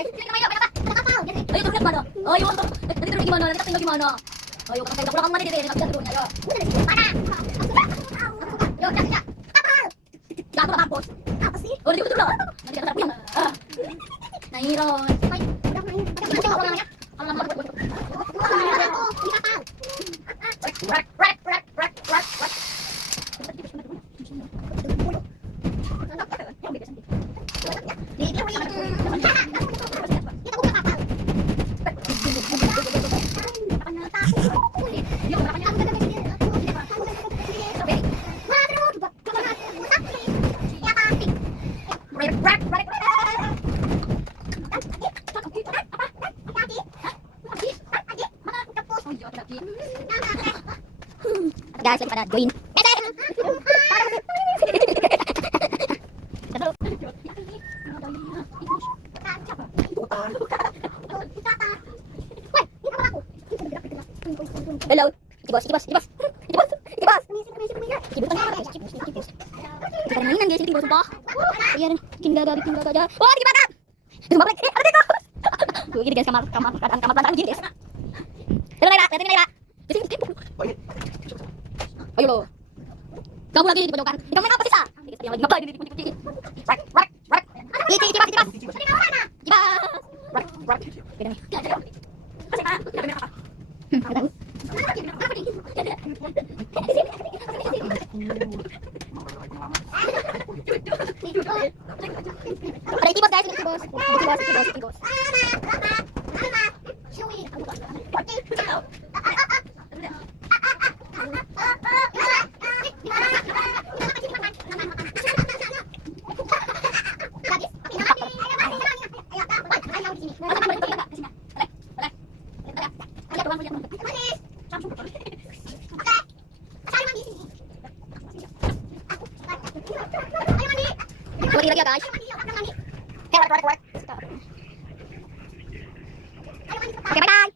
guys. Ayo tulog gimana? Ayo tadi tulog gimana? Nanti tinggal gimana? Ayo kakak udah pulang mana deh? Enggak bisa turun. Ayo. Yo, cak. Enggak aku mampus. Apa sih? Oh, dia betul lah. Nanti kita pulang. Nairon. Udah main. Udah namanya. Guys, lagi pada join. Hello, ikibos. Kita mainan guys, ikibos sumpah. Iya, bikin gagah. Wah, gimana? Sumpah lagi. Ada tikus. Tuh, ini guys kamar lantaran gini guys. Hello, Naira, lihatin Naira. Di sini. Ayo lo. Kamu lagi di pojokan. Kamu main apa sih, Sa? Yang lagi ngapain di kunci-kunci? Rak. Kibas. Rak. Beda nih. Ada kibas guys, kibas. Lagi ya guys. Keluar. Oke, bye.